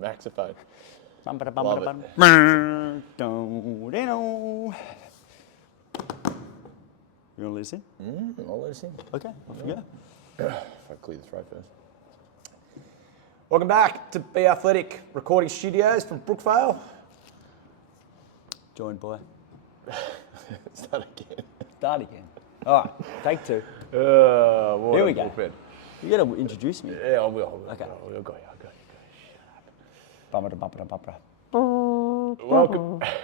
saxophone. Love it. You want to listen? I'll listen. Okay, off you go. If I clear the throat first. Welcome back to Be Athletic Recording Studios from Brookvale. Joined by. Start again. Start again. All right, take two. Here we go. You got to introduce me. Yeah, I will. Okay. I'll go. Bumper.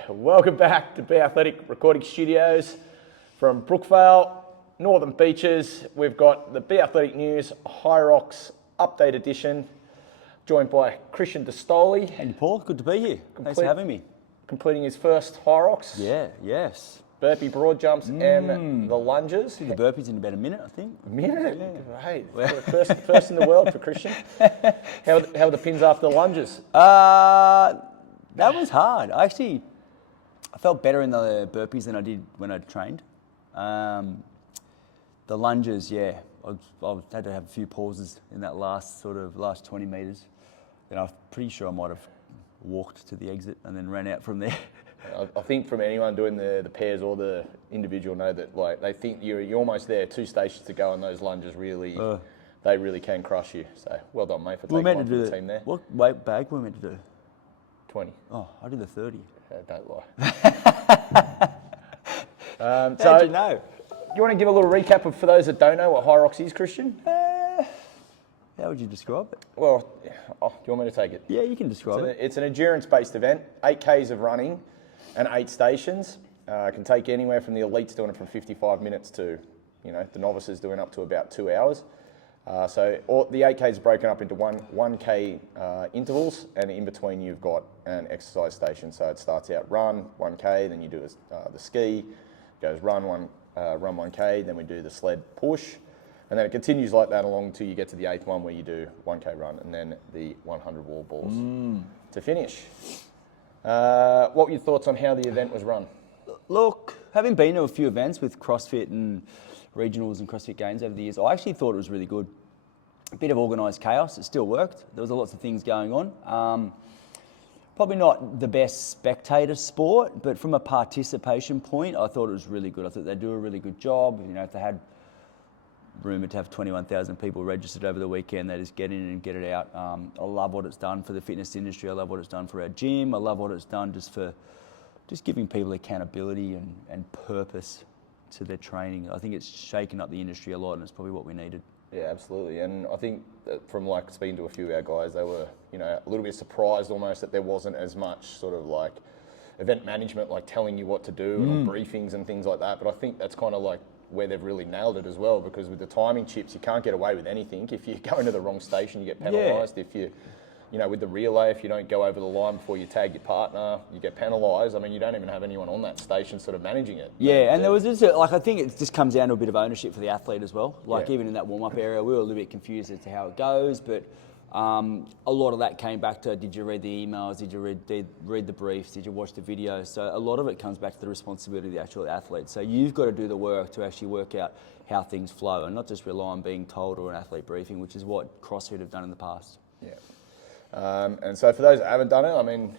Welcome back to Be Athletic Recording Studios from Brookvale, Northern Beaches. We've got the Be Athletic News HYROX Update Edition, joined by Christian Distoli. Hey, Paul, good to be here. Thanks for having me. Completing his first HYROX. Yes. Burpee broad jumps and the lunges. Do the burpees in about a minute, I think. A minute? Yeah. Hey, first in the world for Christian. How were the pins after the lunges? That was hard. I felt better in the burpees than I did when I trained. The lunges, yeah, I had to have a few pauses in that last 20 metres. And I'm pretty sure I might have walked to the exit and then ran out from there. I think from anyone doing the pairs or the individual know that like they think you're almost there, 2 stations to go, and those lunges really they really can crush you. So well done, mate, for taking one for the team there. What weight bag were we meant to do? 20. Oh, I did the 30. Don't lie. How'd you know? You want to give a little recap for those that don't know what HYROX is, Christian? How would you describe it? Well, do you want me to take it? Yeah, you can describe it. It's an endurance-based event, 8 Ks of running and 8 stations. It can take anywhere from the elites doing it from 55 minutes to, the novices doing up to about 2 hours. So the 8 Ks is broken up into 1K intervals, and in between you've got an exercise station. So it starts out run, 1K, then you do the ski, goes run 1K, then we do the sled push, and then it continues like that along until you get to the 8th one where you do 1K run and then the 100 wall balls to finish. What were your thoughts on how the event was run? Look, having been to a few events with CrossFit and regionals and CrossFit Games over the years, I actually thought it was really good. A bit of organised chaos, it still worked. There was lots of things going on. Probably not the best spectator sport, but from a participation point, I thought it was really good. I thought they do a really good job. If they had rumoured to have 21,000 people registered over the weekend, they just get in and get it out. I love what it's done for the fitness industry. I love what it's done for our gym. I love what it's done just giving people accountability and purpose to their training. I think it's shaken up the industry a lot, and it's probably what we needed. Yeah, absolutely. And I think that from speaking to a few of our guys, they were, a little bit surprised almost that there wasn't as much sort of event management, telling you what to do and briefings and things like that. But I think that's kind of where they've really nailed it as well, because with the timing chips, you can't get away with anything. If you go into the wrong station, you get penalised. If you, with the relay, if you don't go over the line before you tag your partner, you get penalised. I mean, you don't even have anyone on that station sort of managing it. Yeah, and there was just I think it just comes down to a bit of ownership for the athlete as well. Even in that warm-up area, we were a little bit confused as to how it goes, but a lot of that came back to, did you read the emails? Did you read the briefs? Did you watch the videos? So a lot of it comes back to the responsibility of the actual athlete. So you've got to do the work to actually work out how things flow and not just rely on being told or an athlete briefing, which is what CrossFit have done in the past. Yeah. And so for those that haven't done it, I mean,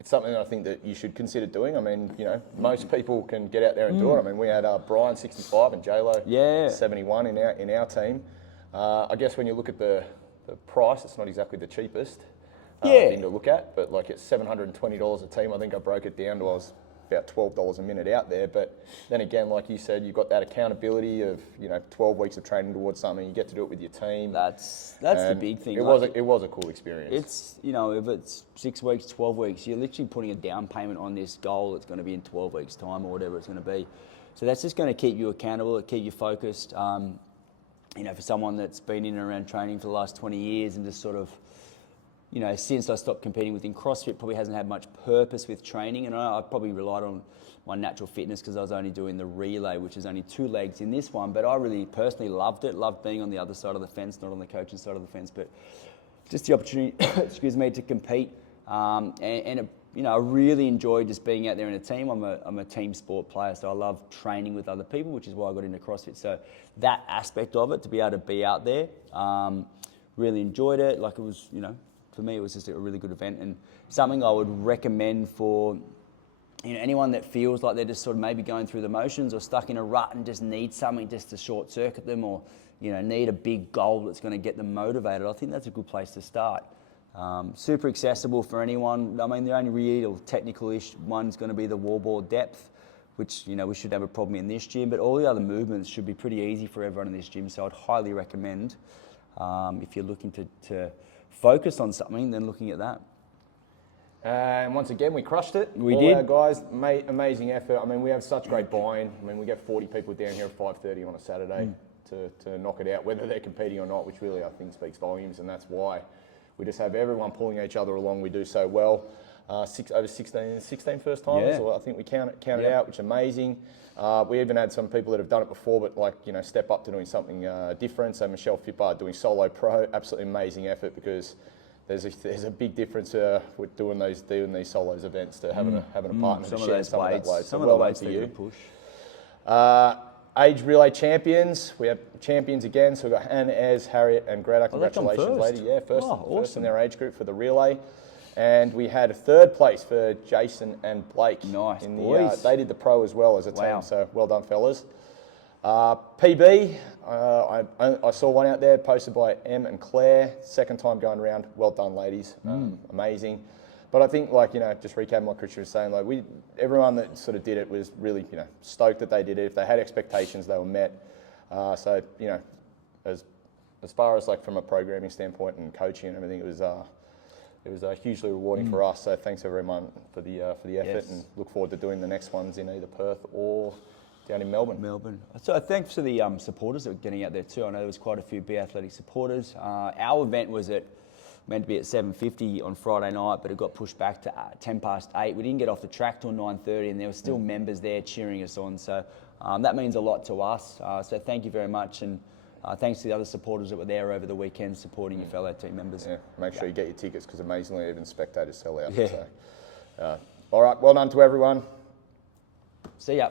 it's something that I think that you should consider doing. I mean, most people can get out there and do it. I mean, we had Brian 65 and JLo 71 in our team. I guess when you look at the price, it's not exactly the cheapest thing to look at, but it's $720 a team. I think I broke it down to about $12 a minute out there. But then again, like you said, you've got that accountability of 12 weeks of training towards something. You get to do it with your team. That's the big thing. It was a cool experience. It's if it's 6 weeks, 12 weeks, you're literally putting a down payment on this goal that's going to be in 12 weeks time or whatever it's going to be. So that's just going to keep you accountable, keep you focused. For someone that's been in and around training for the last 20 years and just sort of, since I stopped competing within CrossFit, probably hasn't had much purpose with training. And I probably relied on my natural fitness because I was only doing the relay, which is only 2 legs in this one. But I really personally loved it, loved being on the other side of the fence, not on the coaching side of the fence, but just the opportunity, to compete. I really enjoyed just being out there in a team. I'm a team sport player, so I love training with other people, which is why I got into CrossFit. So that aspect of it, to be able to be out there, really enjoyed it. It was, for me, it was just a really good event and something I would recommend for anyone that feels like they're just sort of maybe going through the motions or stuck in a rut and just need something just to short circuit them, or need a big goal that's going to get them motivated. I think that's a good place to start. Super accessible for anyone. I mean, the only real technical-ish one's going to be the wall ball depth, which we should have a problem in this gym, but all the other movements should be pretty easy for everyone in this gym. So I'd highly recommend, if you're looking to focus on something, then looking at that. And once again, we crushed it. We All did. our guys, amazing effort. I mean, we have such great buy-in. I mean, we get 40 people down here at 5:30 on a Saturday to knock it out, whether they're competing or not, which really I think speaks volumes, and that's why we just have everyone pulling each other along. We do so well. Over 16 first timers, Yeah. or I think we counted out, which is amazing. We even had some people that have done it before, but step up to doing something different. So Michelle Fippard doing solo pro, absolutely amazing effort, because there's a big difference with doing these solos events to having a partner to share some of that weight. Some So of the well done weights to they you. could push. Age relay champions. We have champions again. So we've got Hannah, Ez, Harriet, and Greta. Oh, they've come Congratulations, first. lady. Yeah, first Awesome. in their age group for the relay. And we had a third place for Jason and Blake. Nice, boys. They did the pro as well as a Wow. team. So well done, fellas. PB. I saw one out there posted by Em and Claire. Second time going around. Well done, ladies. Amazing. But I think, just recapping what Christian was saying, everyone that sort of did it was really, stoked that they did it. If they had expectations, they were met. So, as far as from a programming standpoint and coaching and everything, it was hugely rewarding for us. So thanks everyone for the effort, Yes. and look forward to doing the next ones in either Perth or down in Melbourne. So thanks to the supporters that were getting out there too. I know there was quite a few Be Athletic supporters. Our event was meant to be at 7:50 on Friday night, but it got pushed back to 8:10. We didn't get off the track till 9:30, and there were still members there cheering us on. So that means a lot to us. So thank you very much, and thanks to the other supporters that were there over the weekend supporting your fellow team members. Yeah, make sure you get your tickets, because amazingly even spectators sell out. Yeah. So, all right, well done to everyone. See ya.